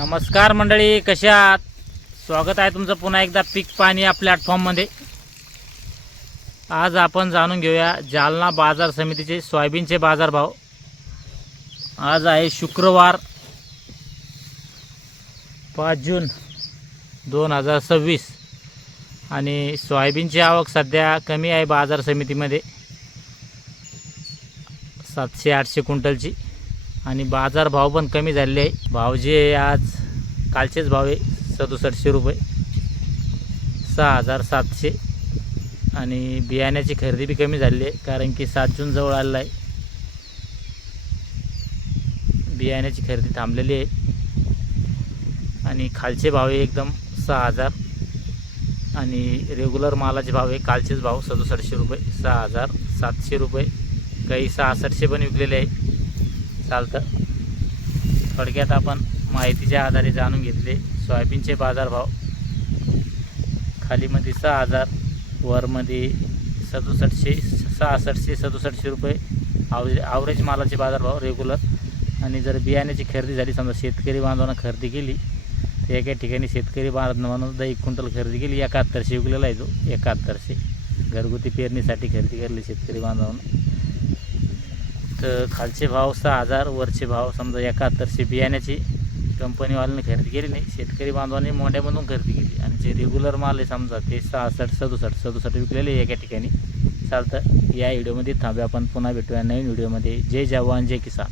नमस्कार मंडळी, कशा आहात? स्वागत आहे तुमचं पुन्हा एकदा पीक पाणी या प्लॅटफॉर्ममध्ये. आज आपण जाणून घेऊया जालना बाजार समितीचे सोयाबीनचे बाजारभाव. आज आहे शुक्रवार 5 जून 2026 आणि सोयाबीनची आवक सध्या कमी आहे बाजार समितीमध्ये 700-800 क्विंटलची आणि बाजारभाव पण कमी झालेले आहे. भाव जे आज कालचेच भाव आहे 6700 रुपये 6700 आणि बियाण्याची खरेदी बी कमी झालेली आहे कारण की 7 जून जवळ आलेला आहे. बियाण्याची खरेदी थांबलेली आहे आणि खालचे भाव आहे एकदम 6000 आणि रेग्युलर मालाचे भाव आहे कालचेच भाव 6700 रुपये 6700 रुपये, काही 6600 पण विकलेले आहे. चालतं, थोडक्यात आपण माहितीच्या आधारे जाणून घेतले सोयाबीनचे बाजारभाव. खालीमध्ये 6000, वरमध्ये 6700 रुपये आवरेज मालाचे बाजारभाव रेग्युलर. आणि जर बियाण्याची खरेदी झाली, समजा शेतकरी बांधवांना खरेदी केली तर एका ठिकाणी शेतकरी बांधवांना 1 क्विंटल खरेदी केली 7100 विकलेला आहे. तो 7100 घरगुती पेरणीसाठी खरेदी केली शेतकरी बांधवांना. तर खालचे भाव 6000, वरचे भाव समजा 7100 बियाण्याची कंपनीवाल्याने खरेदी केली नाही, शेतकरी बांधवांनी मोंड्यामधून खरेदी केली. आणि जे रेग्युलर माल आहे समजा ते 66-67 विकलेले एका ठिकाणी. चालतं, या व्हिडिओमध्ये थांबूया. आपण पुन्हा भेटूया नवीन व्हिडिओमध्ये. जय जवान जय किसान.